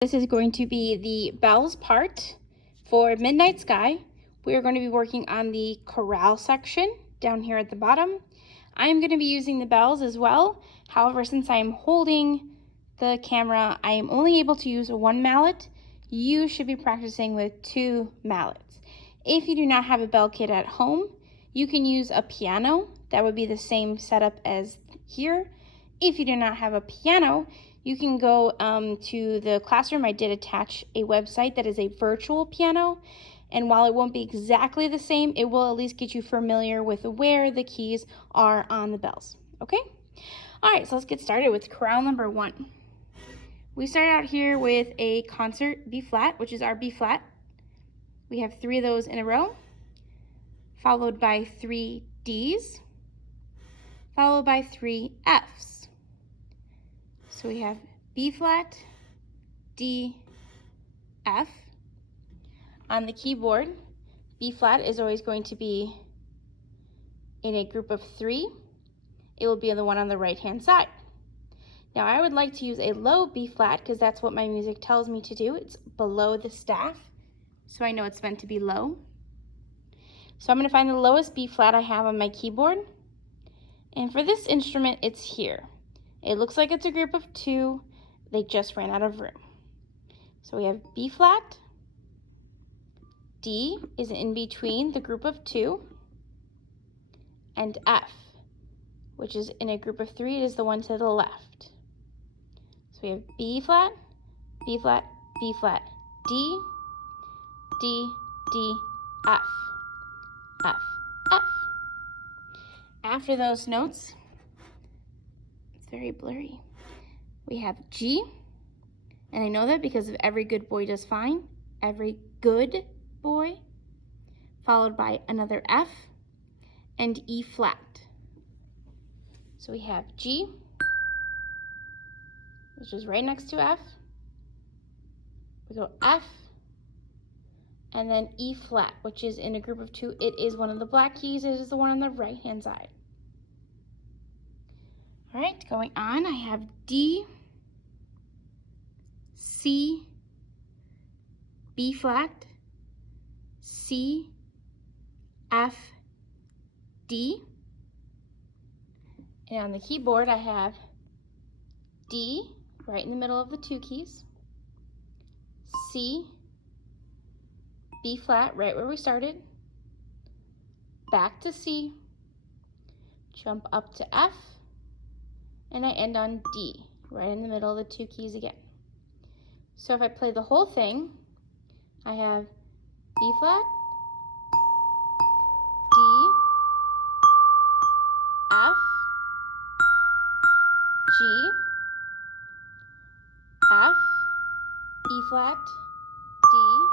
This is going to be the bells part for Midnight Sky. We are going to be working on the chorale section down here at the bottom. I am going to be using the bells as well. However, since I am holding the camera, I am only able to use one mallet. You should be practicing with 2 mallets. If you do not have a bell kit at home, you can use a piano. That would be the same setup as here. If you do not have a piano, you can go to the classroom. I did attach a website that is a virtual piano, and while it won't be exactly the same, it will at least get you familiar with where the keys are on the bells, okay? All right, so let's get started with chorale number 1. We start out here with a concert B flat, which is our B flat. We have 3 of those in a row, followed by 3 Ds, followed by 3 Fs. So we have B flat, D, F. On the keyboard, B flat is always going to be in a group of 3. It will be the one on the right-hand side. Now I would like to use a low B flat because that's what my music tells me to do. It's below the staff, so I know it's meant to be low. So I'm going to find the lowest B flat I have on my keyboard. And for this instrument, it's here. It looks like it's a group of 2. They just ran out of room. So we have B flat. D is in between the group of 2. And F, which is in a group of 3. It is the one to the left. So we have B flat, B flat, B flat, D, D, D, F, F, F. After those notes, very blurry. We have G, and I know that because of every good boy does fine, every good boy, followed by another F and E flat. So we have G, which is right next to F. We go F, and then E flat, which is in a group of 2. It is one of the black keys. It is the one on the right-hand side. All right, going on, I have D, C, B flat, C, F, D. And on the keyboard, I have D, right in the middle of the 2 keys, C, B flat, right where we started, back to C, jump up to F, and I end on D, right in the middle of the 2 keys again. So if I play the whole thing, I have B flat, D, F, G, F, E flat, D,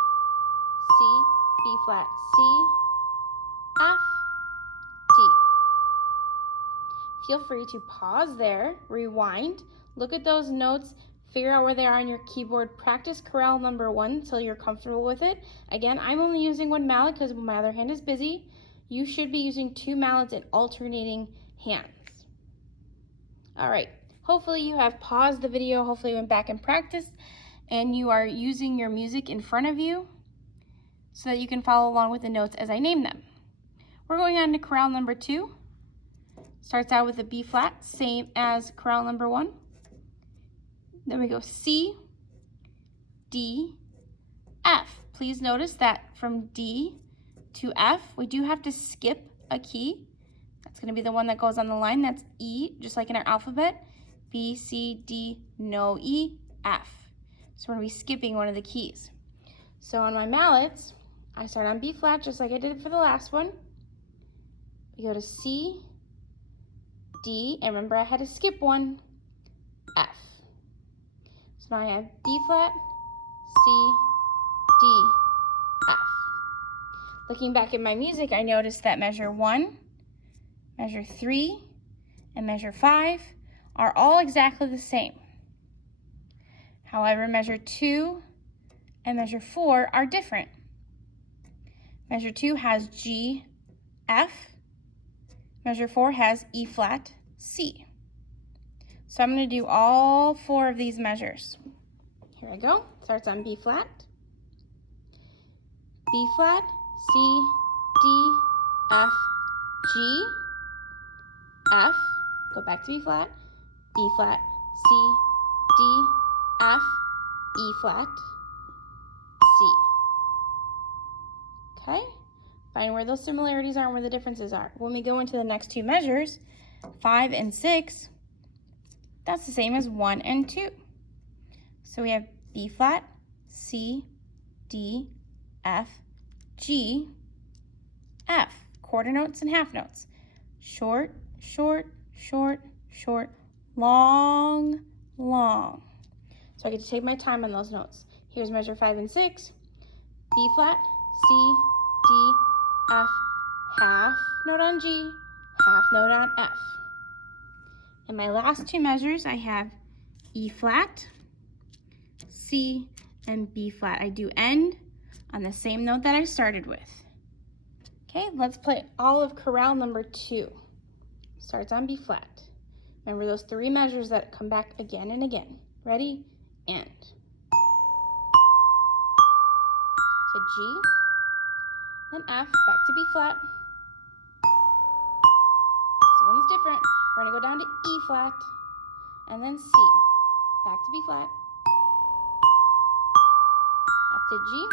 C, B flat, C, F, D. Feel free to pause there, rewind, look at those notes, figure out where they are on your keyboard, practice chorale number 1 until you're comfortable with it. Again, I'm only using 1 mallet because my other hand is busy. You should be using 2 mallets and alternating hands. All right, hopefully you have paused the video, hopefully you went back and practiced, and you are using your music in front of you so that you can follow along with the notes as I name them. We're going on to chorale number 2. Starts out with a B flat, same as chorale number 1. Then we go C, D, F. Please notice that from D to F, we do have to skip a key. That's going to be the one that goes on the line. That's E, just like in our alphabet. B, C, D, no E, F. So we're going to be skipping one of the keys. So on my mallets, I start on B flat, just like I did for the last one. We go to C, D, and remember I had to skip one, F. So now I have B flat, C, D, F. Looking back at my music, I noticed that measure 1, measure 3, and measure 5 are all exactly the same. However, measure 2 and measure 4 are different. Measure 2 has G, F. Measure 4 has E flat, C. So I'm going to do all 4 of these measures. Here I go. Starts on B flat, B flat, C, D, F, G, F, go back to B flat, B flat, C, D, F, E flat, C. Okay, find where those similarities are and where the differences are. When we go into the next two measures, 5 and 6, that's the same as 1 and 2. So we have B flat, C, D, F, G, F. Quarter notes and half notes. Short, short, short, short, long, long. So I get to take my time on those notes. Here's measure 5 and 6. B flat, C, D, F, half note on G, half note on F. In my last two measures, I have E flat, C, and B flat. I do end on the same note that I started with. Okay, let's play all of chorale number 2. Starts on B flat. Remember those 3 measures that come back again and again. Ready? And. To G, then F, back to B flat. This one's different. We're gonna go down to E flat, and then C, back to B flat, up to G,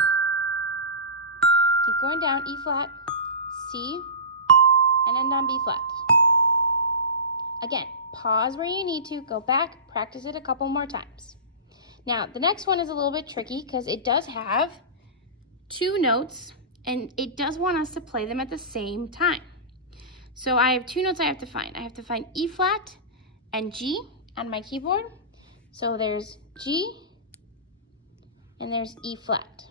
keep going down, E flat, C, and end on B flat. Again, pause where you need to, go back, practice it a couple more times. Now, the next one is a little bit tricky because it does have 2 notes and it does want us to play them at the same time. So I have 2 notes I have to find. I have to find E flat and G on my keyboard. So there's G and there's E flat.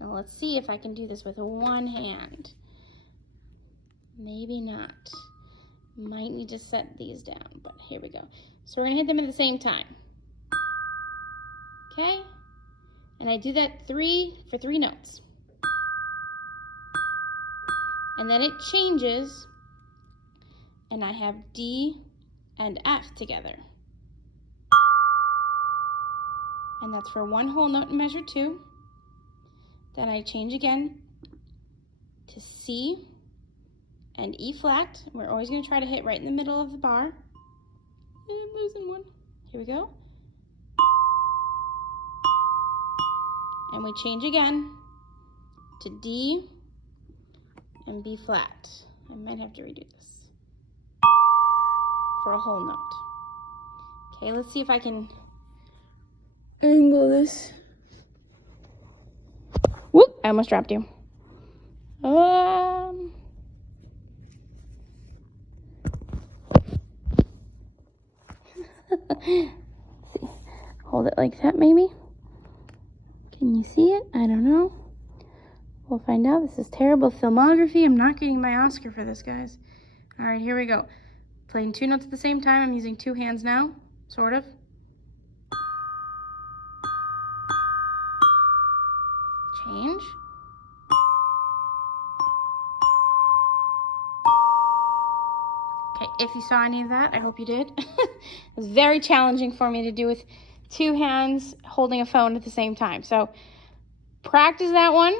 Now let's see if I can do this with one hand. Maybe not. Might need to set these down, but here we go. So we're gonna hit them at the same time. Okay? And I do that for 3 notes. And then it changes, and I have D and F together. And that's for 1 whole note in measure 2. Then I change again to C and E flat. We're always going to try to hit right in the middle of the bar. I'm losing one. Here we go. And we change again to D and B flat. I might have to redo this for a whole note. Okay, let's see if I can angle this. Whoop, I almost dropped you. Let's see. Hold it like that maybe. Can you see it? I don't know. We'll find out. This is terrible filmography. I'm not getting my Oscar for this, guys. All right, here we go. Playing 2 notes at the same time. I'm using 2 hands now, sort of. Change. Okay, if you saw any of that, I hope you did. It was very challenging for me to do with 2 hands holding a phone at the same time. So practice that one.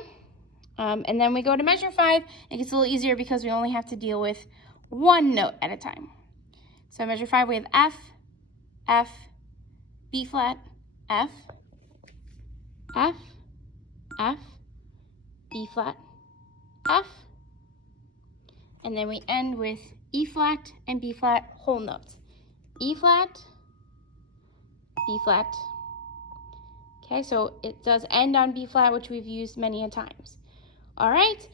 And then we go to measure 5. It gets a little easier because we only have to deal with 1 note at a time. So measure 5, we have F, F, B flat, F, F, F, B flat, F. And then we end with E flat and B flat whole notes. E flat, B flat. Okay, so it does end on B flat, which we've used many a times. All right,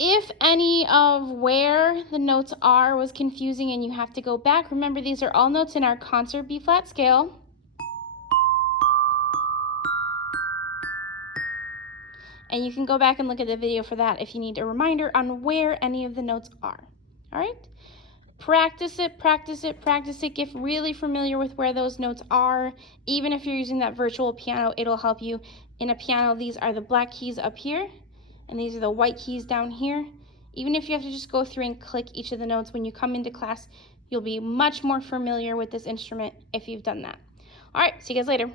if any of where the notes are was confusing and you have to go back, remember these are all notes in our concert B flat scale. And you can go back and look at the video for that if you need a reminder on where any of the notes are. All right, practice it, practice it, practice it. Get really familiar with where those notes are. Even if you're using that virtual piano, it'll help you. In a piano, these are the black keys up here, and these are the white keys down here. Even if you have to just go through and click each of the notes when you come into class, you'll be much more familiar with this instrument if you've done that. All right, see you guys later.